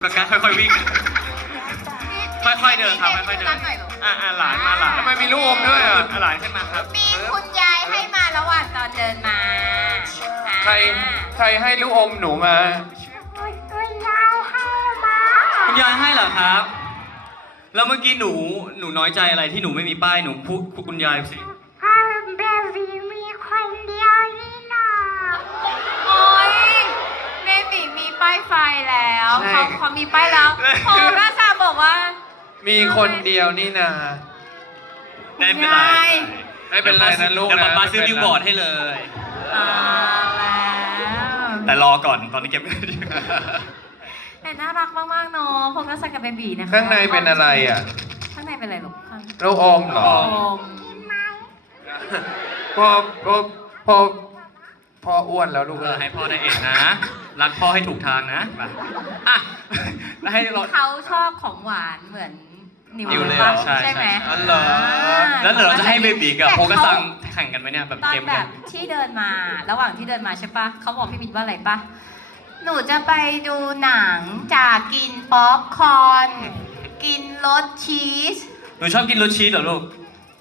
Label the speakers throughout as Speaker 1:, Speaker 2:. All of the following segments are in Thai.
Speaker 1: กับการค่อยๆวิ่งค่อยๆเดินครับค่อยๆเดินหลานมาหลาน
Speaker 2: ทำไมมีลูกอมด้วยอ่ะ
Speaker 1: หลานขึ้นมาครับ
Speaker 3: มีคุณยายให้มาระหว่างตอนเดินมา
Speaker 2: ใครให้ลูกอมหนูมา
Speaker 3: คุณยายให้มา
Speaker 1: คุณยายให้เหรอครับ แล้วเมื่อกี้หนูน้อยใจอะไรที่หนูไม่มีป้ายหนูพูดคุณยายสิ
Speaker 3: เบบีมีคนเดียวนี่นาโอ้ยเบบีมีป้ายไฟแล้ว
Speaker 2: ใช่
Speaker 3: เขามีป้ายแล้วพอราซาบอกว่า
Speaker 2: มีคนเดียวนี่นา
Speaker 1: ไม่เป็นไร
Speaker 2: ไม่เป็นไรนะลูกนะ
Speaker 1: เดี๋ยวป๊าซื้อบิวบอร์ดให้เลย
Speaker 3: แล้ว
Speaker 1: แต่รอก่อนตอนนี้เก็บไม่ได้
Speaker 3: แต่น่ารักมากๆเนาะพอราซากับเบบีนะคะ
Speaker 2: ข้างในเป็นอะไรอ่ะ
Speaker 3: ข้างในเป็นอะไรลูกข้าง
Speaker 2: ลูกอมเหรอ
Speaker 3: โอม
Speaker 2: พ่ออ้วนแล้วลูก
Speaker 1: ให้พ่อได้เองนะรักพ่อให้ถูกทางนะไปอ่ะแล้วให้เรา
Speaker 3: เขาชอบของหวานเหมือนนิว
Speaker 1: นิวเลย
Speaker 3: ปะ
Speaker 1: ใช่
Speaker 3: ใช่ไหม
Speaker 2: อ๋อเหรอ
Speaker 1: แล้วเดี๋ยวเราจะให้เบบีกับ
Speaker 3: แต่
Speaker 1: โพกซังแข่งกันไหมเนี่ยแบบ
Speaker 3: ตอน
Speaker 1: เกม
Speaker 3: แบ
Speaker 1: กัน
Speaker 3: บที่เดินมา ระหว่างที่เดินมาใช่ปะเขาบอกพี่มิตรว่าอะไรปะหนูจะไปดูหนังจากกินป๊อปคอร์นกินรสชีส
Speaker 1: หนูชอบกินรสชีสเหรอลูก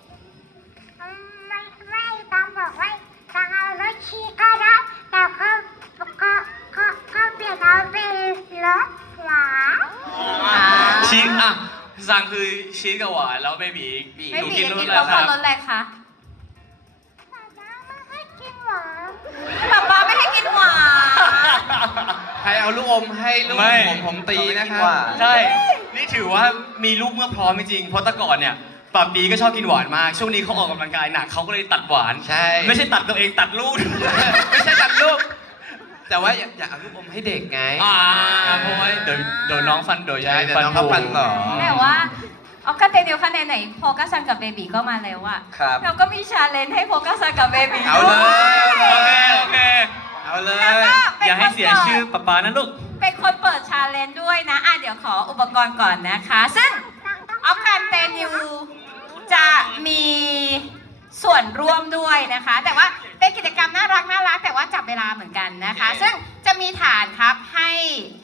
Speaker 4: ไม่ต้องบอกว่าจะเอารถชีก็ได้แต่ก็เปลี่ยนเอาเป็นรถหวาน
Speaker 1: ชีสอ่ะซังคือชีสกับหวานแล้วเบบี
Speaker 3: ไม่
Speaker 1: หนู
Speaker 3: มี
Speaker 1: กิน
Speaker 3: กิ
Speaker 1: ร
Speaker 3: น
Speaker 1: สอะไร
Speaker 3: ป๊อป
Speaker 1: ค
Speaker 3: คอ
Speaker 1: รั
Speaker 3: ร์น
Speaker 1: บ
Speaker 3: รสอะไรคะ
Speaker 4: แต่น้าไม่ให้กินหวาน
Speaker 3: ป๊าไม่ให้กินหวาน
Speaker 2: ใครเอาลูกอมให้ลูก
Speaker 1: ไม่
Speaker 2: ผมตีนะครับ
Speaker 1: ใช่ นี่ถือว่ามีลูกเมื่อพร้อมจริงๆเพราะแต่ก่อนเนี่ยป๊าปีก็ชอบกินหวานมาก ช่วงนี้เขาออกกำลังกายหนักเขาก็เลยตัดหวาน
Speaker 2: ใช่
Speaker 1: ไม่ใช่ตัดตัวเองตัดลูก
Speaker 2: ไม่ใช่ตัดลูก แต่ว่าอยากเอาลูกอมให้เด็กไง
Speaker 1: เพราะว่าเดี๋ยวน้องฟันเดี๋ยวยาย
Speaker 2: เดี๋ยวน้องเขาฟันหล่อ
Speaker 3: แต่ว่าเอาก็เตนิวคะแนนไหนโพกัสซังกับเบบีก็มาแล้วอะ
Speaker 2: ครับ
Speaker 3: เราก็มีชาเลนจ์ให้โพกัสซังกับเบบี
Speaker 2: เอาเลย
Speaker 1: โอเคโอเค
Speaker 2: เอาเล
Speaker 3: แล้ว
Speaker 2: ย
Speaker 3: ก็เป็น
Speaker 1: อย่าให้เสียชื่อป๊าป๊านะลูก
Speaker 3: เป็นคนเปิดชาเลนจ์ด้วยนะเดี๋ยวขออุปกรณ์ก่อนนะคะ ซึ่งออฟกันเตนิวจะมีส่วนร่วมด้วยนะคะ แต่ว่าเป็นกิจกรรมน่ารักแต่ว่าจับเวลาเหมือนกันนะคะ ซึ่งจะมีฐานครับให้